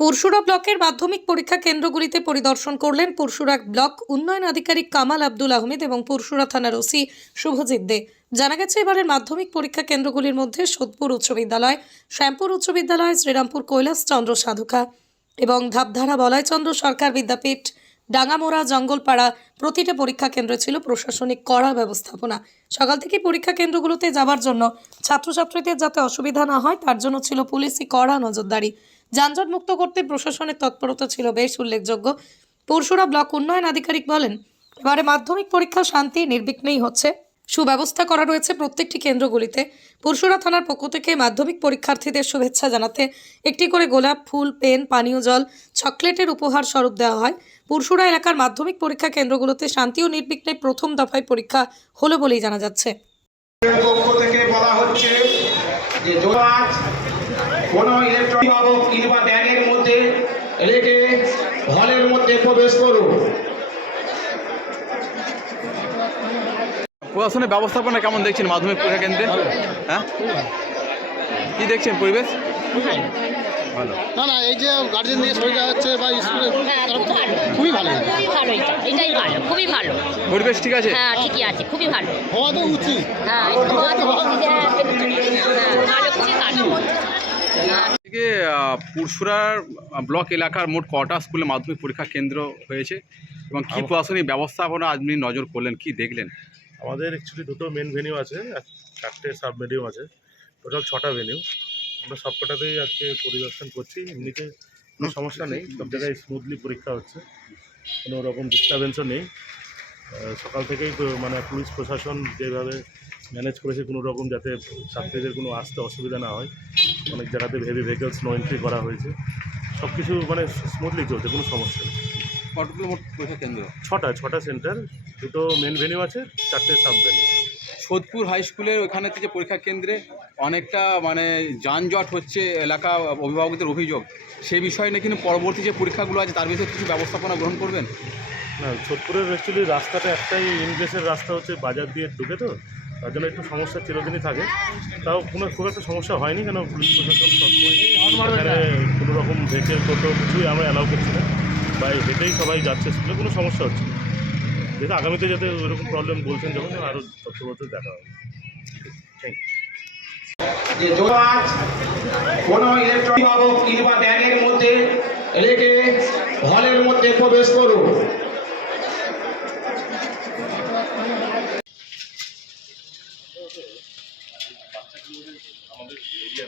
পরশুরা ব্লকের মাধ্যমিক পরীক্ষা কেন্দ্রগুলিতে পরিদর্শন করলেন পরশুরা ব্লক উন্নয়ন আধিকারিক কামাল আব্দুল আহমেদ এবং পরশুরা থানার ওসি শুভজিৎ দে। জানা গেছে, এবারের মাধ্যমিক পরীক্ষা কেন্দ্রগুলির মধ্যে সোদপুর উচ্চ বিদ্যালয়, শ্যামপুর উচ্চ বিদ্যালয়, শ্রীরামপুর কৈলাসচন্দ্র সাধুকা এবং ধাপধারা বলয়চন্দ্র সরকার বিদ্যাপীঠ, ডাঙ্গামোড়া, জঙ্গলপাড়া প্রতিটা পরীক্ষা কেন্দ্রে ছিল প্রশাসনিক কড়া ব্যবস্থাপনা। সকাল থেকে পরীক্ষা কেন্দ্রগুলোতে যাবার জন্য ছাত্রছাত্রীদের যাতে অসুবিধা না হয়, তার জন্য ছিল পুলিশি কড়া নজরদারি। যানজট মুক্ত করতে প্রশাসনের তৎপরতা ছিল বেশ উল্লেখযোগ্য। পরশুরা ব্লক উন্নয়ন আধিকারিক বলেন, এবারে মাধ্যমিক পরীক্ষা শান্তি নির্বিঘ্নেই হচ্ছে। সুব্যবস্থা করা রয়েছে প্রত্যেকটি কেন্দ্রগুলিতে। পরশুরা থানার পক্ষ থেকে মাধ্যমিক পরীক্ষার্থীদের শুভেচ্ছা জানাতে একটি করে গোলাপ ফুল, পেন, পানীয় জল, চকলেটের উপহার স্বরূপ দেওয়া হয়। পরশুরা এলাকার মাধ্যমিক পরীক্ষা কেন্দ্রগুলোতে শান্তি ও নির্বিঘ্নে প্রথম দফায় পরীক্ষা হলো বলেই জানা যাচ্ছে। পক্ষ থেকে বলা হচ্ছে যে কোনো ইলেকট্রনিক কিংবা ব্যাগের মধ্যে রেখে হলের মধ্যে প্রবেশ করুন। প্রশাসনের ব্যবস্থাপনা কেমন দেখছেন মাধ্যমিক পরীক্ষা কেন্দ্রে? হ্যাঁ? কি দেখছেন পরিবেশ? ভালো। না না এই যে গার্জেন দিয়ে শরীরটা হচ্ছে বা স্কুলের খুবই ভালো। খুবই ভালো। এটাই ভালো খুবই ভালো। পরিবেশ ঠিক আছে? হ্যাঁ ঠিকই আছে খুবই ভালো। হওয়া তো উচিত। হ্যাঁ একটু হওয়া তো উচিত, হ্যাঁ, হ্যাঁ, ভালো খুবই ভালো হ্যাঁ, থেকে আহ, পুরসুরার ব্লক এলাকার মোট কটা স্কুলে মাধ্যমিক পরীক্ষা কেন্দ্র হয়েছে এবং কি প্রশাসনিক ব্যবস্থাপনা আপনি নজর করলেন কি দেখলেন? আমাদের অ্যাকচুয়ালি দুটো মেন ভেনিউ আছে চারটে সাব ভেনিউ আছে। টোটাল ছটা ভেনিউ আমরা সবকটাতেই আজকে পরিদর্শন করছি। এমনিতে কোনো সমস্যা নেই সব জায়গায় স্মুথলি পরীক্ষা হচ্ছে। কোনো রকম ডিস্টারবেন্সও নেই। সকাল থেকেই তো মানে পুলিশ প্রশাসন যেভাবে ম্যানেজ করেছে কোনো রকম যাতে ছাত্রীদের কোনো আসতে অসুবিধা না হয়। অনেক জায়গাতে হেভি ভেহিকলস নো এন্ট্রি করা হয়েছে। সব কিছু মানে স্মুথলি চলছে কোনো সমস্যা নেই। কতগুলো মোট পরীক্ষা কেন্দ্র? ছটা ছটা সেন্টার দুটো মেন ভেনিউ আছে চারটে সাব ভেনিউ সোদপুর হাই স্কুলের ওখানে থেকে পরীক্ষা কেন্দ্রে অনেকটা মানে যানজট হচ্ছে এলাকা অভিভাবকদের অভিযোগ। সেই বিষয়ে নিয়ে কিন্তু পরবর্তী যে পরীক্ষাগুলো আছে তার বিষয়ে কিছু ব্যবস্থাপনা গ্রহণ করবেন? না সোদপুরের অ্যাকচুয়ালি রাস্তাটা একটাই ইনগ্রেসের রাস্তা হচ্ছে বাজার দিয়ে ঢুকে তো। তার জন্য একটু সমস্যা চিরদিনই থাকে। তাও কোনো খুব একটা সমস্যা হয়নি কেন পুলিশ প্রশাসন সবসময় এখানে কোনো রকম ভেহিকেল টোটো কিছুই আমরা অ্যালাউ করছি না। বা হেঁটেই সবাই যাচ্ছে স্কুলে কোনো সমস্যা হচ্ছে না। যেহেতু আগামীতে যাতে ওইরকম প্রবলেম বলছেন যখন আরও তথ্যপত্র দেখা হবে। থ্যাংক ইউ যে কোনো ইলেকট্রনিক অভিভাবক কিংবা ব্যাগের মধ্যে রেখে হলের মধ্যে প্রবেশ করুন। আমাদের এরিয়া